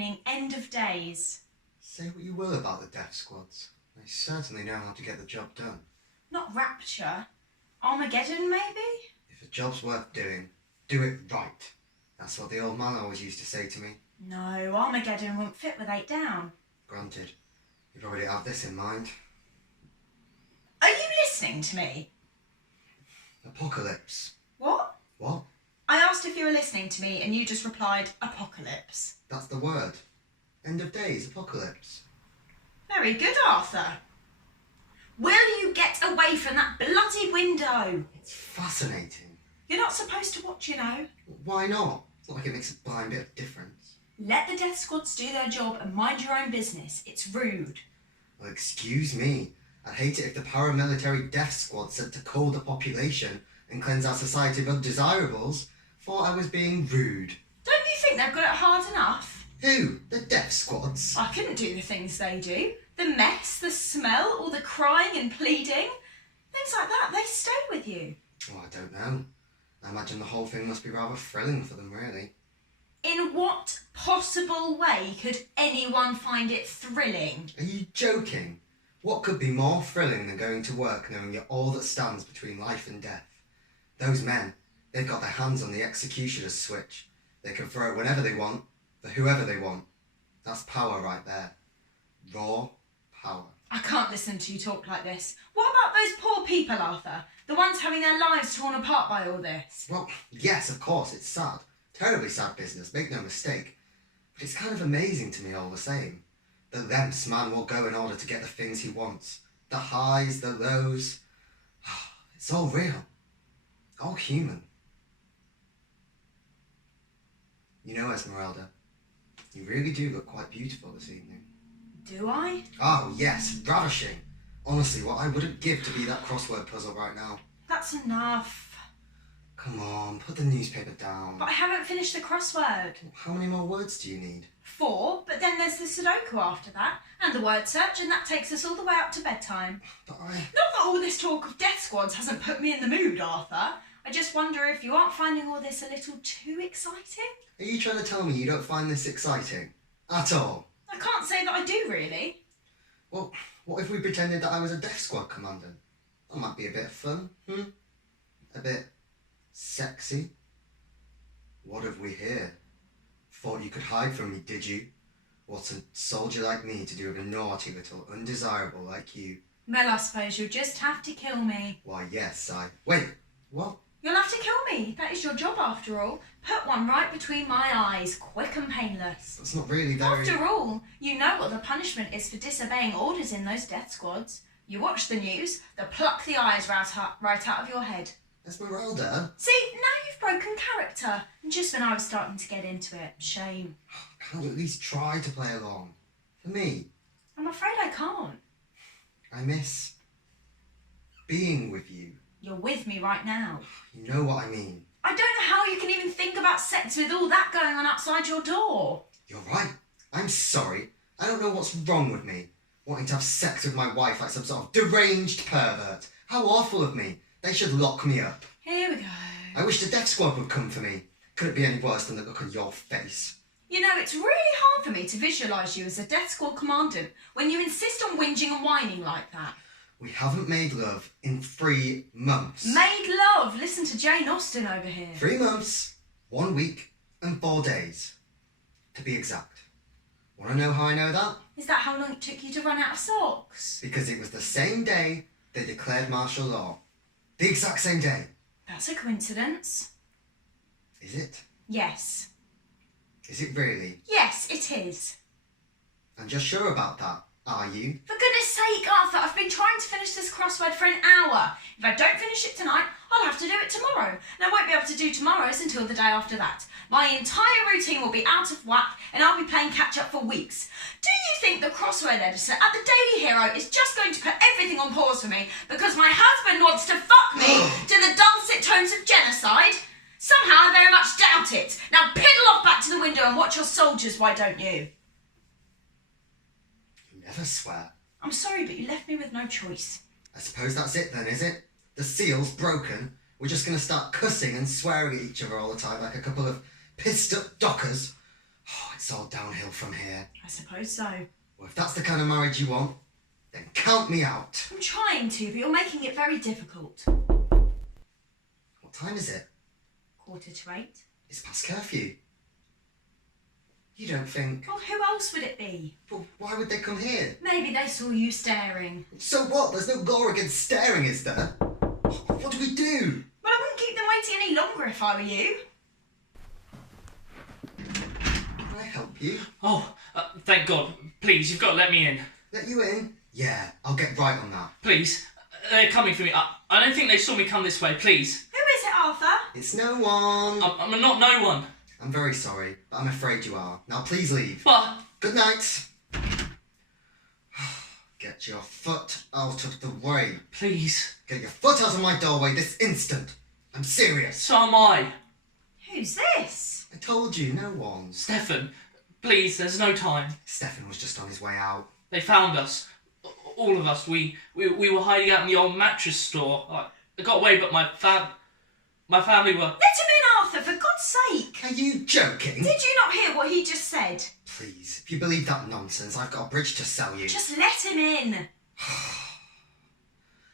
containing end of days. Say what you will about the death squads. They certainly know how to get the job done. Not rapture. Armageddon, maybe? If a job's worth doing, do it right. That's what the old man always used to say to me. No, Armageddon won't fit with 8 down. Granted, you already have this in mind. Are you listening to me? Apocalypse. What? What? I asked if you were listening to me and you just replied, apocalypse. That's the word. End of days, apocalypse. Very good, Arthur. Will you get away from that bloody window? It's fascinating. You're not supposed to watch, you know. Why not? It's not like it makes a blind bit of difference. Let the death squads do their job and mind your own business. It's rude. Well, excuse me. I'd hate it if the paramilitary death squad sent to cull the population and cleanse our society of undesirables thought I was being rude. Don't you think they've got it hard enough? Who? The death squads? I couldn't do the things they do. The mess, the smell, all the crying and pleading. Things like that, they stay with you. Oh, I don't know. I imagine the whole thing must be rather thrilling for them, really. In what possible way could anyone find it thrilling? Are you joking? What could be more thrilling than going to work knowing you're all that stands between life and death? Those men, they've got their hands on the executioner's switch. They can throw it whenever they want, for whoever they want. That's power right there. Raw power. I can't listen to you talk like this. What about those poor people, Arthur? The ones having their lives torn apart by all this? Well, yes, of course, it's sad. Terribly sad business, make no mistake. But it's kind of amazing to me all the same. The lengths man will go in order to get the things he wants. The highs, the lows. It's all real. All human. You know, Esmerelda, you really do look quite beautiful this evening. Do I? Oh, yes, ravishing. Honestly, what I wouldn't give to be that crossword puzzle right now. That's enough. Come on, put the newspaper down. But I haven't finished the crossword. How many more words do you need? 4, but then there's the Sudoku after that, and the word search, and that takes us all the way up to bedtime. But Not that all this talk of death squads hasn't put me in the mood, Arthur. I just wonder if you aren't finding all this a little too exciting? Are you trying to tell me you don't find this exciting? At all? I can't say that I do, really. Well, what if we pretended that I was a death squad commandant? That might be a bit of fun, A bit sexy. What have we here? Thought you could hide from me, did you? What's a soldier like me to do with a naughty little undesirable like you? Well, I suppose you'll just have to kill me. Why, yes, Wait, what? You'll have to kill me. That is your job, after all. Put one right between my eyes, quick and painless. That's not really very... After all, you know what the punishment is for disobeying orders in those death squads. You watch the news, they'll pluck the eyes right out of your head. Esmerelda? See, now you've broken character. And just when I was starting to get into it. Shame. Can't you at least try to play along? For me. I'm afraid I can't. I miss being with you. You're with me right now. You know what I mean. I don't know how you can even think about sex with all that going on outside your door. You're right. I'm sorry. I don't know what's wrong with me. Wanting to have sex with my wife like some sort of deranged pervert. How awful of me. They should lock me up. Here we go. I wish the death squad would come for me. Could it be any worse than the look on your face? You know, it's really hard for me to visualise you as a death squad commandant when you insist on whinging and whining like that. We haven't made love in 3 months. Made love? Listen to Jane Austen over here. 3 months, 1 week, and 4 days. To be exact. Want to know how I know that? Is that how long it took you to run out of socks? Because it was the same day they declared martial law. The exact same day. That's a coincidence. Is it? Yes. Is it really? Yes, it is. I'm just sure about that. Are you? For goodness sake, Arthur, I've been trying to finish this crossword for an hour. If I don't finish it tonight, I'll have to do it tomorrow. And I won't be able to do tomorrow's until the day after that. My entire routine will be out of whack and I'll be playing catch-up for weeks. Do you think the crossword editor at the Daily Hero is just going to put everything on pause for me because my husband wants to fuck me to the dulcet tones of Genocide? Somehow I very much doubt it. Now piddle off back to the window and watch your soldiers, why don't you? Never swear. I'm sorry, but you left me with no choice. I suppose that's it then, is it? The seal's broken. We're just going to start cussing and swearing at each other all the time like a couple of pissed up dockers. Oh, it's all downhill from here. I suppose so. Well, if that's the kind of marriage you want, then count me out. I'm trying to, but you're making it very difficult. What time is it? 7:45. It's past curfew. You don't think... Well, who else would it be? Well, why would they come here? Maybe they saw you staring. So what? There's no law against staring, is there? What do we do? Well, I wouldn't keep them waiting any longer if I were you. Can I help you? Oh, thank God. Please, you've got to let me in. Let you in? Yeah, I'll get right on that. Please. They're coming for me. I don't think they saw me come this way. Please. Who is it, Arthur? It's no one. I'm not no one. I'm very sorry, but I'm afraid you are. Now please leave. But... Good night. Get your foot out of the way. Please. Get your foot out of my doorway this instant. I'm serious. So am I. Who's this? I told you, no one. Stefan. Please, there's no time. Stefan was just on his way out. They found us. All of us. We were hiding out in the old mattress store. I got away, but my family were... Let him in, Arthur, for God's sake. Are you joking? Did you not hear what he just said? Please, if you believe that nonsense, I've got a bridge to sell you. Just let him in.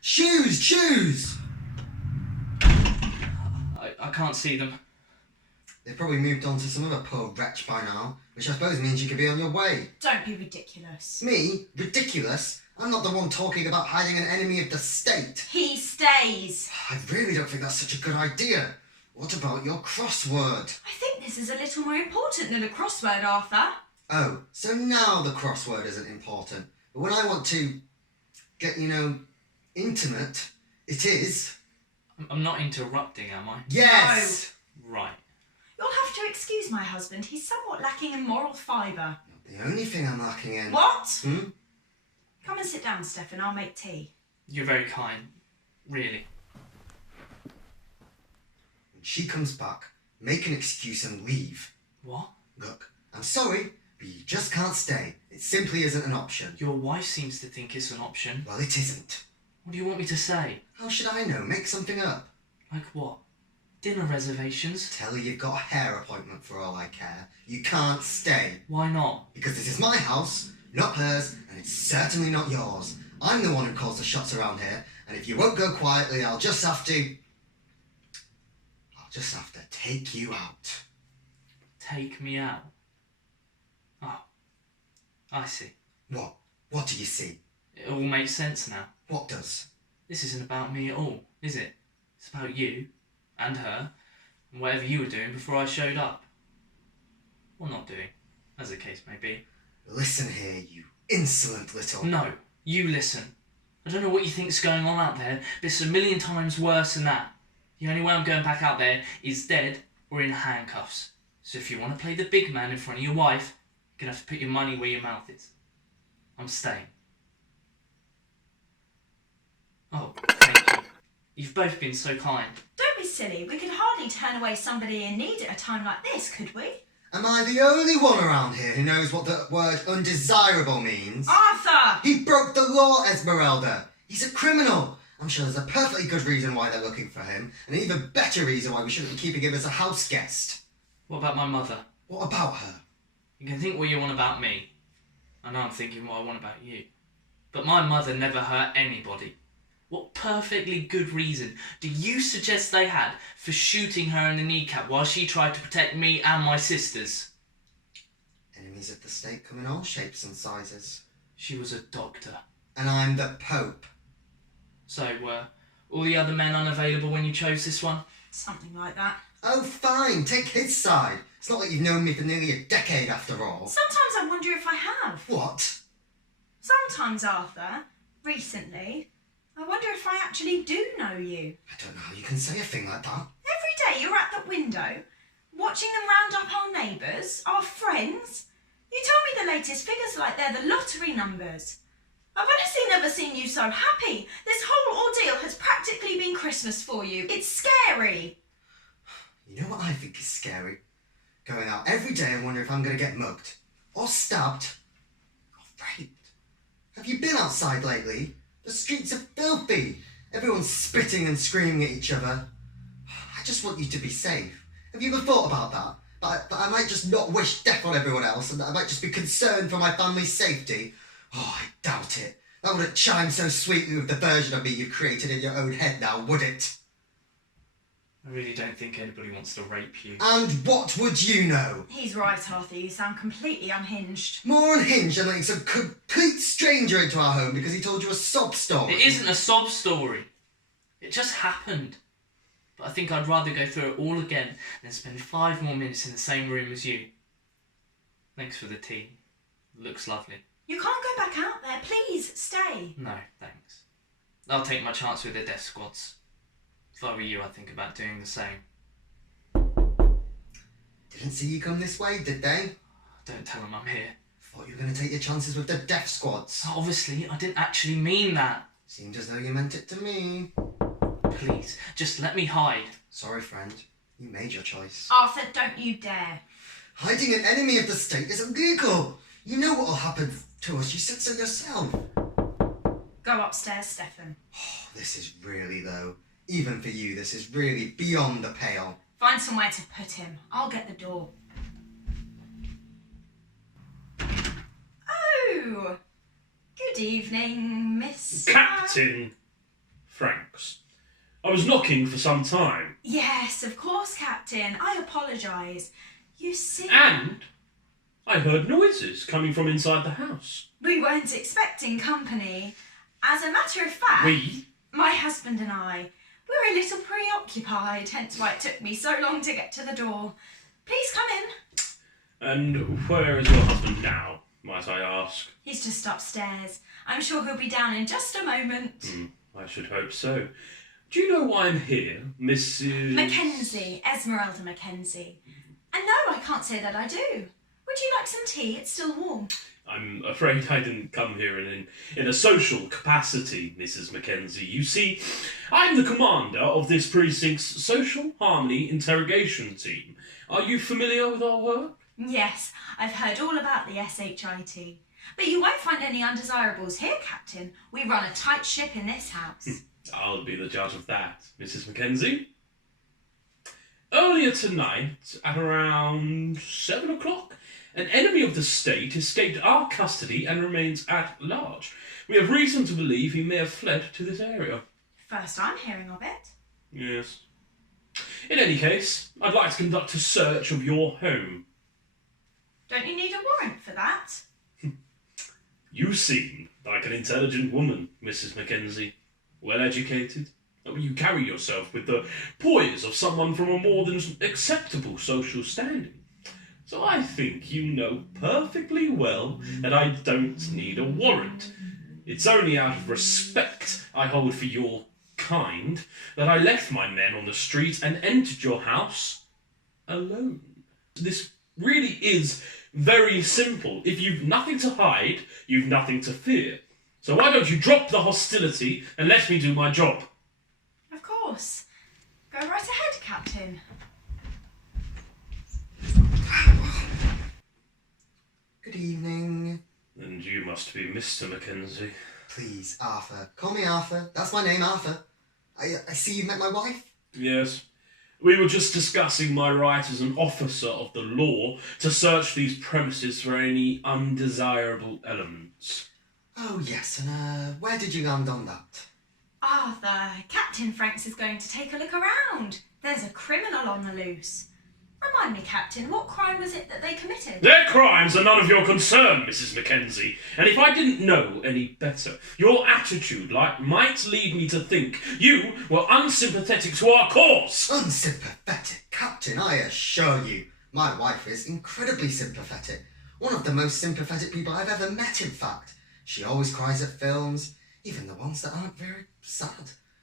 Shoes! Shoes! I can't see them. They've probably moved on to some other poor wretch by now, which I suppose means you could be on your way. Don't be ridiculous. Me? Ridiculous? I'm not the one talking about hiding an enemy of the state. He stays. I really don't think that's such a good idea. What about your crossword? I think this is a little more important than a crossword, Arthur. Oh, so now the crossword isn't important. But when I want to get, intimate, it is. I'm not interrupting, am I? Yes! Right. You'll have to excuse my husband. He's somewhat lacking in moral fibre. Not the only thing I'm lacking in. What? Hmm? Come and sit down, Stefan. I'll make tea. You're very kind. Really. When she comes back, make an excuse and leave. What? Look, I'm sorry, but you just can't stay. It simply isn't an option. Your wife seems to think it's an option. Well, it isn't. What do you want me to say? How should I know? Make something up. Like what? Dinner reservations? Tell her you've got a hair appointment for all I care. You can't stay. Why not? Because this is my house, not hers, and it's certainly not yours. I'm the one who calls the shots around here, and if you won't go quietly, I'll just have to take you out. Take me out? Oh. I see. What? What do you see? It all makes sense now. What does? This isn't about me at all, is it? It's about you, and her, and whatever you were doing before I showed up. Or not doing, as the case may be. Listen here, you insolent little... No, you listen. I don't know what you think's going on out there, but it's a million times worse than that. The only way I'm going back out there is dead or in handcuffs. So if you want to play the big man in front of your wife, you're going to have to put your money where your mouth is. I'm staying. Oh, thank you. You've both been so kind. Don't be silly. We could hardly turn away somebody in need at a time like this, could we? Am I the only one around here who knows what the word undesirable means? Arthur! He broke the law, Esmerelda. He's a criminal. I'm sure there's a perfectly good reason why they're looking for him, and an even better reason why we shouldn't be keeping him as a house guest. What about my mother? What about her? You can think what you want about me. I know I'm thinking what I want about you. But my mother never hurt anybody. What perfectly good reason do you suggest they had for shooting her in the kneecap while she tried to protect me and my sisters? Enemies of the state come in all shapes and sizes. She was a doctor. And I'm the Pope. So were all the other men unavailable when you chose this one? Something like that. Oh, fine, take his side. It's not like you've known me for nearly a decade after all. Sometimes I wonder if I have. What? Sometimes, Arthur, recently, I wonder if I actually do know you. I don't know how you can say a thing like that. Every day you're at the window, watching them round up our neighbours, our friends. You tell me the latest figures like they're the lottery numbers. I've honestly never seen you so happy. This whole ordeal has practically been Christmas for you. It's scary. You know what I think is scary? Going out every day and wondering if I'm going to get mugged, or stabbed, or raped. Have you been outside lately? The streets are filthy. Everyone's spitting and screaming at each other. I just want you to be safe. Have you ever thought about that? But I might just not wish death on everyone else, and I might just be concerned for my family's safety. Oh, I doubt it. That wouldn't chime so sweetly with the version of me you've created in your own head now, would it? I really don't think anybody wants to rape you. And what would you know? He's right, Arthur. You sound completely unhinged. More unhinged than letting some complete stranger into our home because he told you a sob story. It isn't a sob story. It just happened. But I think I'd rather go through it all again than spend 5 more minutes in the same room as you. Thanks for the tea. It looks lovely. You can't go back out there. Please, stay. No, thanks. I'll take my chance with the death squads. If I were you, I'd think about doing the same. Didn't see you come this way, did they? Don't tell them I'm here. Thought you were going to take your chances with the death squads. Obviously, I didn't actually mean that. Seemed as though you meant it to me. Please, just let me hide. Sorry, friend. You made your choice. Arthur, don't you dare. Hiding an enemy of the state is illegal. You know what will happen to us. You said so yourself. Go upstairs, Stefan. Oh, this is really low. Even for you, this is really beyond the pale. Find somewhere to put him. I'll get the door. Oh! Good evening, Miss... Captain Franks. I was knocking for some time. Yes, of course, Captain. I apologise. You see... And I heard noises coming from inside the house. We weren't expecting company. As a matter of fact... We? My husband and I... We were a little preoccupied, hence why it took me so long to get to the door. Please come in. And where is your husband now, might I ask? He's just upstairs. I'm sure he'll be down in just a moment. I should hope so. Do you know why I'm here, Mrs... Mackenzie, Esmerelda Mackenzie. And no, I can't say that I do. Would you like some tea? It's still warm. I'm afraid I didn't come here in a social capacity, Mrs. Mackenzie. You see, I'm the commander of this precinct's social harmony interrogation team. Are you familiar with our work? Yes, I've heard all about the SHIT. But you won't find any undesirables here, Captain. We run a tight ship in this house. I'll be the judge of that, Mrs. Mackenzie. Earlier tonight, at around 7 o'clock, an enemy of the state escaped our custody and remains at large. We have reason to believe he may have fled to this area. First I'm hearing of it. Yes. In any case, I'd like to conduct a search of your home. Don't you need a warrant for that? You seem like an intelligent woman, Mrs. Mackenzie. Well educated. You carry yourself with the poise of someone from a more than acceptable social standing. So I think you know perfectly well that I don't need a warrant. It's only out of respect I hold for your kind that I left my men on the street and entered your house alone. This really is very simple. If you've nothing to hide, you've nothing to fear. So why don't you drop the hostility and let me do my job? Of course. Go right ahead, Captain. Good evening. And you must be Mr. Mackenzie. Please, Arthur. Call me Arthur. That's my name, Arthur. I see you've met my wife. Yes. We were just discussing my right as an officer of the law to search these premises for any undesirable elements. Oh, yes, and where did you land on that? Arthur, Captain Franks is going to take a look around. There's a criminal on the loose. Remind me, Captain, what crime was it that they committed? Their crimes are none of your concern, Mrs. Mackenzie. And if I didn't know any better, your attitude might lead me to think you were unsympathetic to our cause. Unsympathetic, Captain, I assure you. My wife is incredibly sympathetic. One of the most sympathetic people I've ever met, in fact. She always cries at films, even the ones that aren't very sad.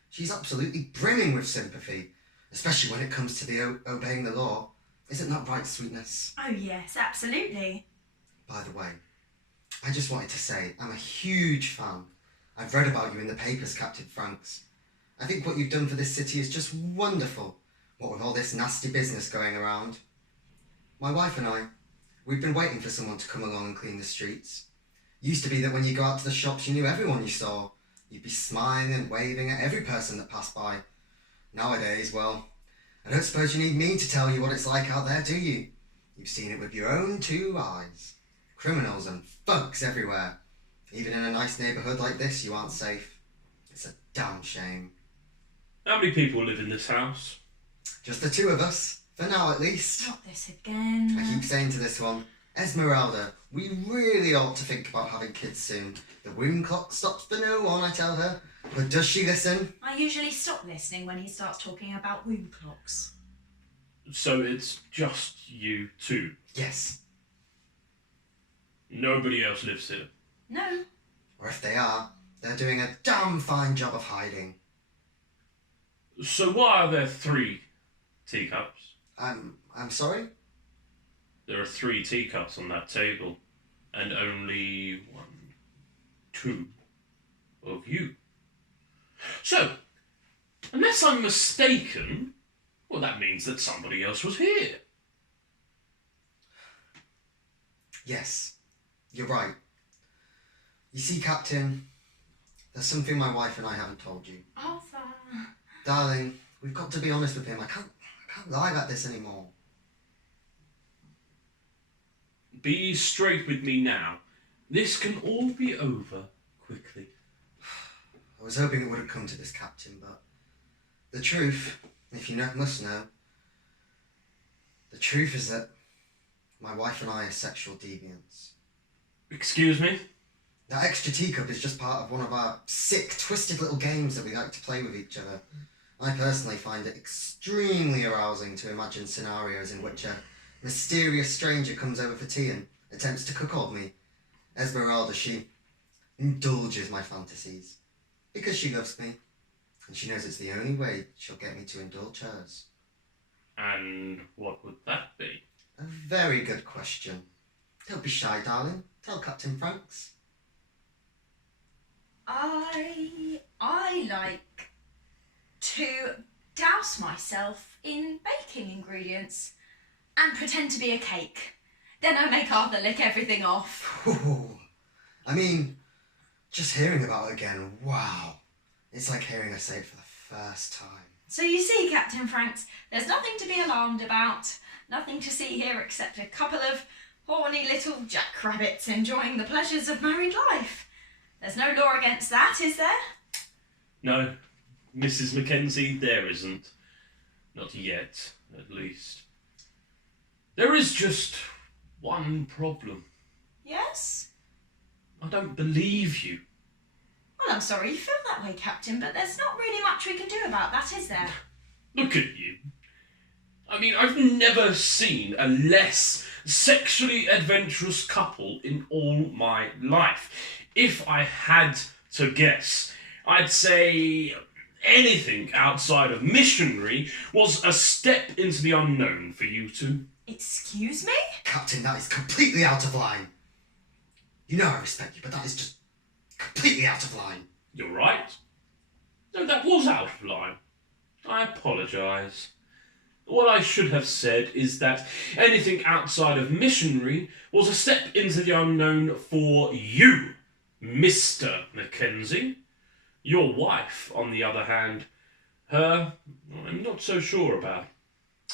She's absolutely brimming with sympathy, especially when it comes to the obeying the law. Isn't that right, sweetness? Oh, yes, absolutely. By the way, I just wanted to say I'm a huge fan. I've read about you in the papers, Captain Franks. I think what you've done for this city is just wonderful, what with all this nasty business going around. My wife and I, we've been waiting for someone to come along and clean the streets. Used to be that when you go out to the shops, you knew everyone you saw. You'd be smiling and waving at every person that passed by. Nowadays, well, I don't suppose you need me to tell you what it's like out there, do you? You've seen it with your own two eyes. Criminals and thugs everywhere. Even in a nice neighbourhood like this, you aren't safe. It's a damn shame. How many people live in this house? Just the two of us, for now at least. Not this again. I keep saying to this one, Esmerelda, we really ought to think about having kids soon. The womb clock stops for no one, I tell her. But does she listen? I usually stop listening when he starts talking about womb clocks. So it's just you two? Yes. Nobody else lives here? No. Or if they are, they're doing a damn fine job of hiding. So why are there 3 teacups? I'm sorry? There are 3 teacups on that table, and only 1, 2 of you. So, unless I'm mistaken, well, that means that somebody else was here. Yes, you're right. You see, Captain, there's something my wife and I haven't told you. Arthur. Darling, we've got to be honest with him. I can't lie about this anymore. Be straight with me now. This can all be over quickly. I was hoping it would have come to this, Captain, but the truth, if you must know, the truth is that my wife and I are sexual deviants. Excuse me? That extra teacup is just part of one of our sick, twisted little games that we like to play with each other. I personally find it extremely arousing to imagine scenarios in which a mysterious stranger comes over for tea and attempts to cuckold me. Esmeralda, she indulges my fantasies because she loves me, and she knows it's the only way she'll get me to indulge hers. And what would that be? A very good question. Don't be shy, darling. Tell Captain Franks. I like to douse myself in baking ingredients and pretend to be a cake. Then I make Arthur lick everything off. Ooh. I mean, just hearing about it again, wow. It's like hearing her say it for the first time. So you see, Captain Franks, there's nothing to be alarmed about. Nothing to see here except a couple of horny little jackrabbits enjoying the pleasures of married life. There's no law against that, is there? No, Mrs. Mackenzie, there isn't. Not yet, at least. There is just one problem. Yes? I don't believe you. Well, I'm sorry you feel that way, Captain, but there's not really much we can do about that, is there? Look at you. I mean, I've never seen a less sexually adventurous couple in all my life. If I had to guess, I'd say anything outside of missionary was a step into the unknown for you two. Excuse me? Captain, that is completely out of line. You know I respect you, but that is just completely out of line. You're right. No, that was out of line. I apologise. What I should have said is that anything outside of missionary was a step into the unknown for you, Mr. Mackenzie. Your wife, on the other hand, her, I'm not so sure about.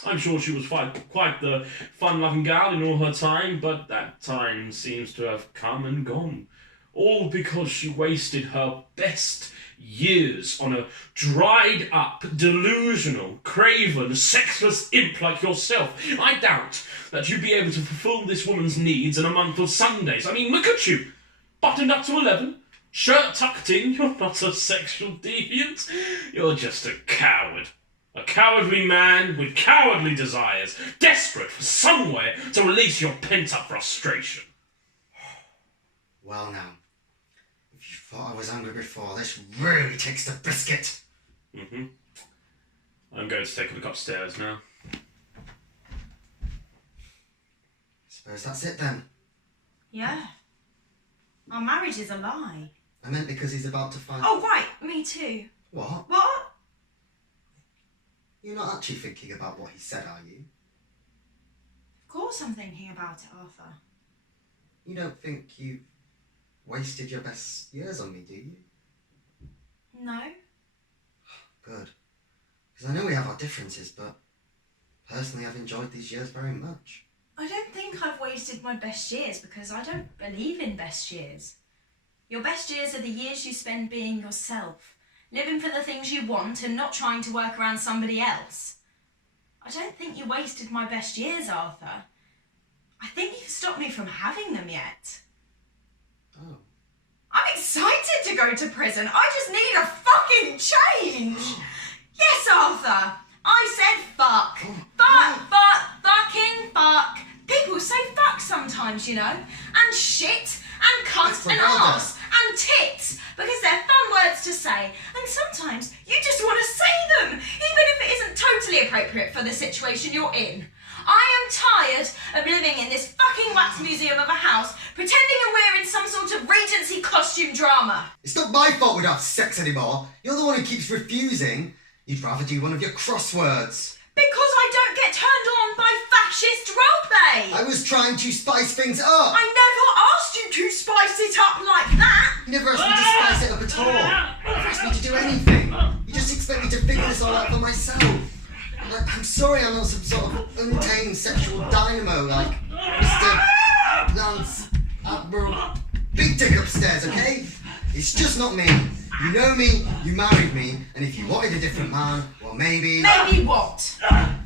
I'm sure she was quite the fun-loving gal in all her time, but that time seems to have come and gone. All because she wasted her best years on a dried-up, delusional, craven, sexless imp like yourself. I doubt that you'd be able to fulfil this woman's needs in a month of Sundays. I mean, look at you, buttoned up to 11, shirt tucked in. You're not a sexual deviant. You're just a coward. A cowardly man with cowardly desires, desperate for somewhere to release your pent-up frustration. Well now, if you thought I was hungry before, this really takes the biscuit. Mm-hmm. I'm going to take a look upstairs now. Suppose that's it then. Yeah. Our marriage is a lie. I meant because he's about to find... Oh, right, me too. What? What? You're not actually thinking about what he said, are you? Of course I'm thinking about it, Arthur. You don't think you wasted your best years on me, do you? No. Good. Because I know we have our differences, but personally I've enjoyed these years very much. I don't think I've wasted my best years because I don't believe in best years. Your best years are the years you spend being yourself, living for the things you want and not trying to work around somebody else. I don't think you wasted my best years, Arthur. I think you've stopped me from having them yet. Oh. I'm excited to go to prison. I just need a fucking change. Yes, Arthur. I said fuck. Fucking fuck. People say fuck sometimes, you know. And shit. And cunt and Esmerelda. arse. And tits. Because they're fun words to say. And sometimes you just want to say them. Even if it isn't totally appropriate for the situation you're in. I am tired of living in this fucking wax museum of a house, pretending we're in some sort of Regency costume drama. It's not my fault we don't have sex anymore. You're the one who keeps refusing. You'd rather do one of your crosswords. Because I don't get turned on by fascist roleplay. I was trying to spice things up. I never asked you to spice it up like that. You never asked me to spice it up at all. You never asked me to do anything. You just expect me to figure this all out for myself. I'm sorry I'm not some sort of untamed sexual dynamo like Mr. Lance Admiral Big Dick upstairs, okay? It's just not me. You know me, you married me, and if you wanted a different man, well maybe... Maybe what?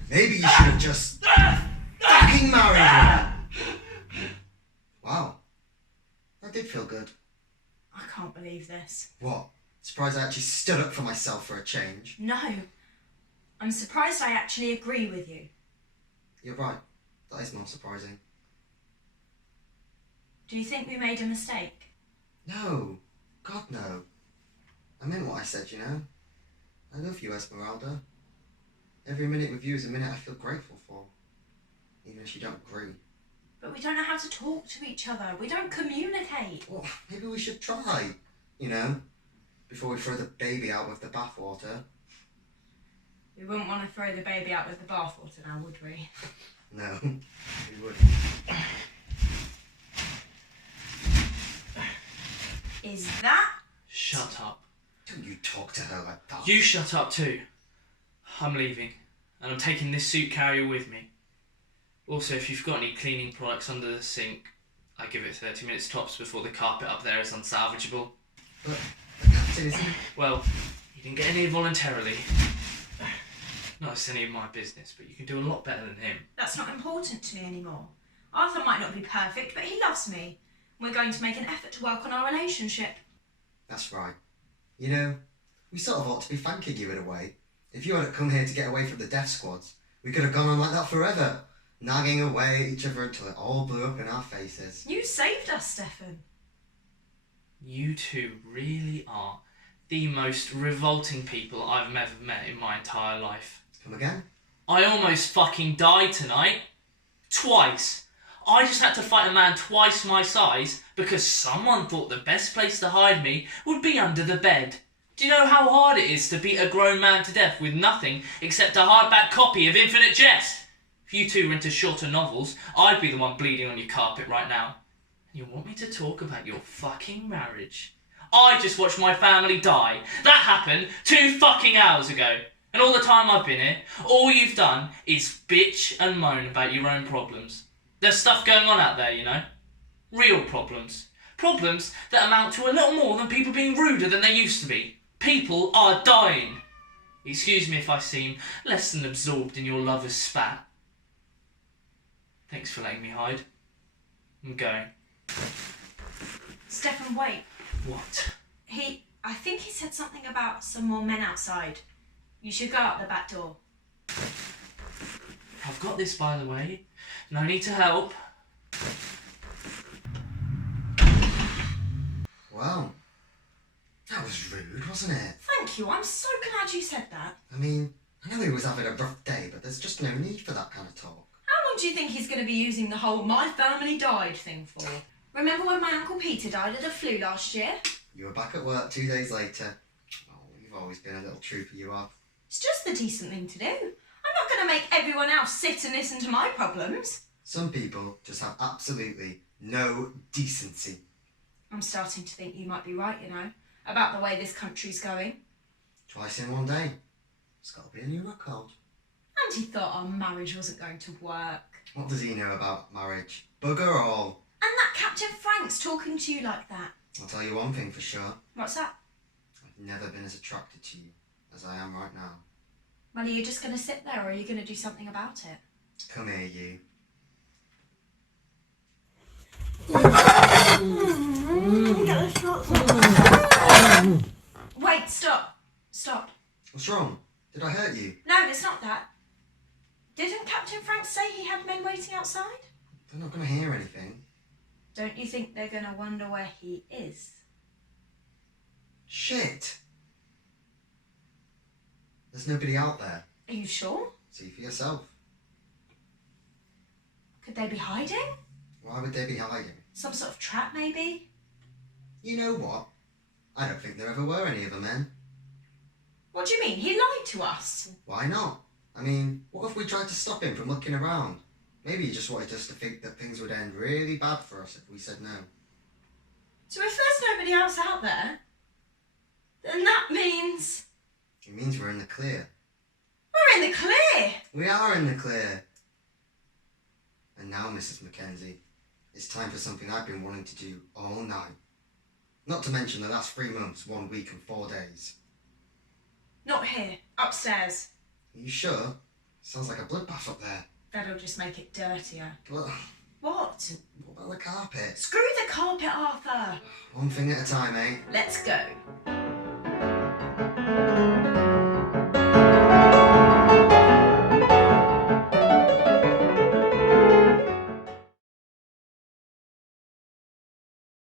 Maybe you should have just fucking married him. Wow. That did feel good. I can't believe this. What? Surprised I actually stood up for myself for a change. No. I'm surprised I actually agree with you. You're right. That is more surprising. Do you think we made a mistake? No. God, no. I meant what I said, you know. I love you, Esmeralda. Every minute with you is a minute I feel grateful for. Even if you don't agree. But we don't know how to talk to each other. We don't communicate. Well, maybe we should try. You know, before we throw the baby out with the bathwater. We wouldn't want to throw the baby out with the bathwater now, would we? No, we wouldn't. Is that... Shut up. Don't you talk to her like that. You shut up too. I'm leaving, and I'm taking this suit carrier with me. Also, if you've got any cleaning products under the sink, I give it 30 minutes tops before the carpet up there is unsalvageable. But the captain isn't... Well, you didn't get any voluntarily. Not it's any of my business, but you can do a lot better than him. That's not important to me anymore. Arthur might not be perfect, but he loves me. We're going to make an effort to work on our relationship. That's right. You know, we sort of ought to be thanking you in a way. If you hadn't come here to get away from the death squads, we could have gone on like that forever, nagging away at each other until it all blew up in our faces. You saved us, Stefan. You two really are the most revolting people I've ever met in my entire life. Come again? I almost fucking died tonight. Twice. I just had to fight a man twice my size because someone thought the best place to hide me would be under the bed. Do you know how hard it is to beat a grown man to death with nothing except a hardback copy of Infinite Jest? If you two were into shorter novels, I'd be the one bleeding on your carpet right now. And you want me to talk about your fucking marriage? I just watched my family die. That happened 2 fucking hours ago. And all the time I've been here, all you've done is bitch and moan about your own problems. There's stuff going on out there, you know. Real problems. Problems that amount to a little more than people being ruder than they used to be. People are dying. Excuse me if I seem less than absorbed in your lover's spat. Thanks for letting me hide. I'm going. Stefan, wait. What? I think he said something about some more men outside. You should go out the back door. I've got this, by the way. No need to help. Wow. That was rude, wasn't it? Thank you, I'm so glad you said that. I mean, I know he was having a rough day, but there's just no need for that kind of talk. How long do you think he's going to be using the whole "my family died" thing for? Remember when my Uncle Peter died of the flu last year? You were back at work 2 days later. Oh, you've always been a little trooper, you are. It's just the decent thing to do. I'm not going to make everyone else sit and listen to my problems. Some people just have absolutely no decency. I'm starting to think you might be right, you know, about the way this country's going. Twice in one day. It's got to be a new record. And he thought our marriage wasn't going to work. What does he know about marriage? Bugger all. And that Captain Frank's talking to you like that. I'll tell you one thing for sure. What's that? I've never been as attracted to you as I am right now. Well, are you just going to sit there or are you going to do something about it? Come here, you. Wait, stop. Stop. What's wrong? Did I hurt you? No, it's not that. Didn't Captain Frank say he had men waiting outside? They're not going to hear anything. Don't you think they're going to wonder where he is? Shit! There's nobody out there. Are you sure? See for yourself. Could they be hiding? Why would they be hiding? Some sort of trap, maybe? You know what? I don't think there ever were any other men. What do you mean? He lied to us. Why not? I mean, what if we tried to stop him from looking around? Maybe he just wanted us to think that things would end really bad for us if we said no. So if there's nobody else out there, then that means... It means we're in the clear. We're in the clear! We are in the clear. And now, Mrs. Mackenzie, it's time for something I've been wanting to do all night. Not to mention the last 3 months, 1 week and 4 days. Not here. Upstairs. Are you sure? Sounds like a bloodbath up there. That'll just make it dirtier. Well, What? what about the carpet? Screw the carpet, Arthur. One thing at a time, eh? Let's go.